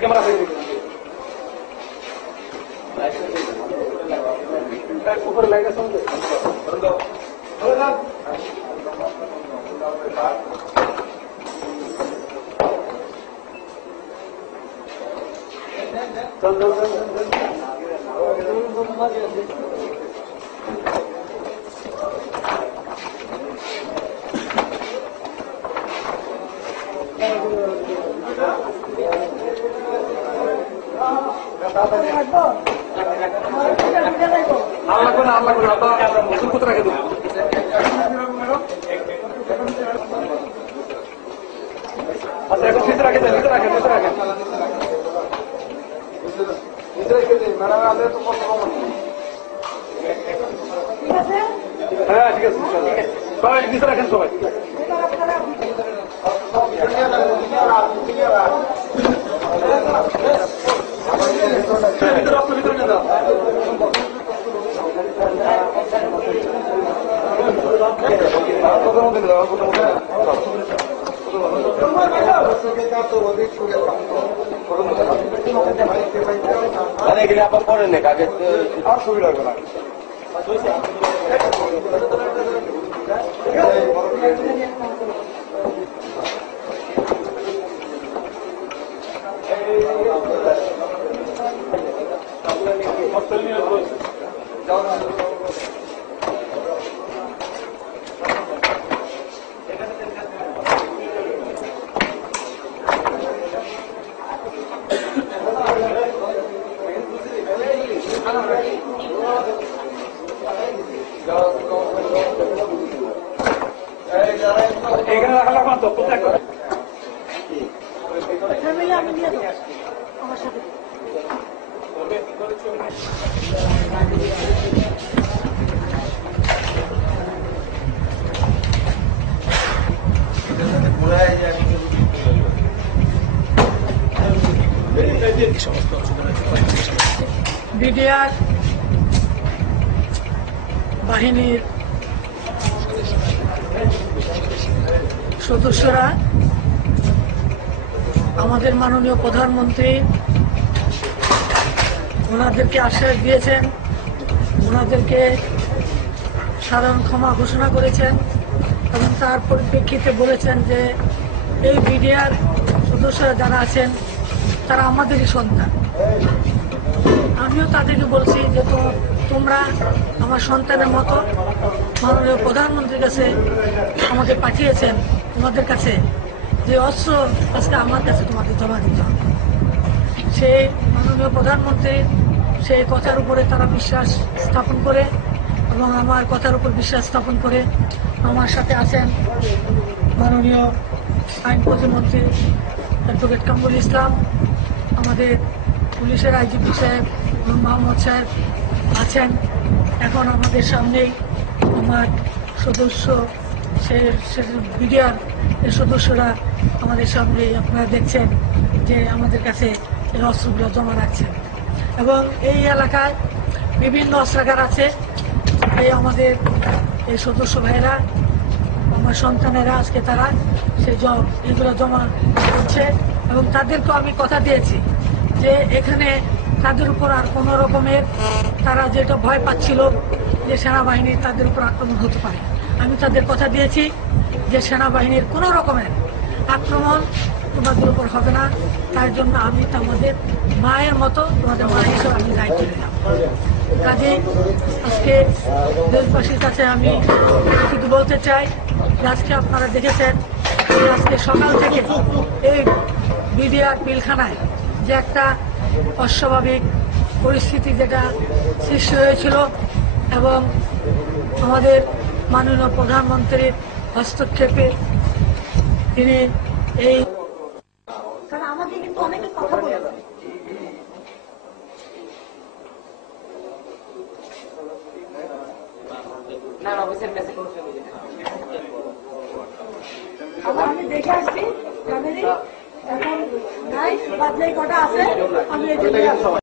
Camera উপরে light আছে আল্লাহ করে কোথায় রাখে দেবো আচ্ছা এখন ভিতরে রাখে দেন ভিতরে রাখেন হ্যাঁ ঠিক আছে সবাই ভিতরে রাখেন সবাই ভিতরে নিয়ে যাও এগুলো আবার পরে নে কাকে আর সুবিধা হবে না এখানে রাখা পারতো কোথায় আমি নিয়ে যাবো আমার সাথে বিডিআর বাহিনীর সদস্যরা আমাদের মাননীয় প্রধানমন্ত্রী ওনাদেরকে আশ্বাস দিয়েছেন, ওনাদেরকে সাধারণ ক্ষমা ঘোষণা করেছেন এবং তার পরিপ্রেক্ষিতে বলেছেন যে এই বিডিআর সদস্যরা যারা আছেন তারা আমাদেরই সন্তান। আমিও তাদেরকে বলছি যে তোমরা আমার সন্তানের মতো মাননীয় প্রধানমন্ত্রীর কাছে আমাকে পাঠিয়েছেন, তোমাদের কাছে যে অস্ত্র আজকে আমার কাছে তোমাদের জমা দিতে হবে। সেই মাননীয় প্রধানমন্ত্রীর সেই কথার উপরে তারা বিশ্বাস স্থাপন করে এবং আমার কথার উপর বিশ্বাস স্থাপন করে আমার সাথে আছেন মাননীয় আইন প্রতিমন্ত্রী অ্যাডভোকেট কামরুল ইসলাম, আমাদের পুলিশের আইজিপি সাহেব মোহাম্মদ সাহেব আছেন। এখন আমাদের সামনেই আমার সদস্য বিডিআর এর সদস্যরা আমাদের সামনেই আপনারা দেখছেন যে আমাদের কাছে এই অস্ত্রগুলো জমা রাখছেন এবং এই এলাকায় বিভিন্ন অস্ত্রাগার আছে। এই আমাদের এই সদস্য ভাইয়েরা আমার সন্তানেরা আজকে তারা সেই এগুলো জমা করছে এবং তাদেরকেও আমি কথা দিয়েছি যে এখানে তাদের উপর আর কোনো রকমের তারা যেটা ভয় পাচ্ছিল যে সেনাবাহিনীর তাদের উপর আক্রমণ হতে পারে, আমি তাদের কথা দিয়েছি যে সেনাবাহিনীর কোনো রকমের আক্রমণ তোমাদের উপর হবে না। তার জন্য আমি তোমাদের মায়ের মতো তোমাদের মা হিসেবে আমি দায়িত্ব নিলাম। কাজে আজকে দেশবাসীর কাছে আমি শুধু বলতে চাই যে আজকে আপনারা দেখেছেন আজকে সকাল থেকে এই বিডিআর পিলখানায় যে একটা অস্বাভাবিক পরিস্থিতি যেটা সৃষ্টি হয়েছিল এবং আমাদের মাননীয় প্রধানমন্ত্রীর হস্তক্ষেপে তিনি এই আমাদের কিন্তু অনেকে কথা বলেছেন আমি দেখে আসছি ফ্যামিলি এখন নাই বাদলাই কটা আছে আমি এই জন্য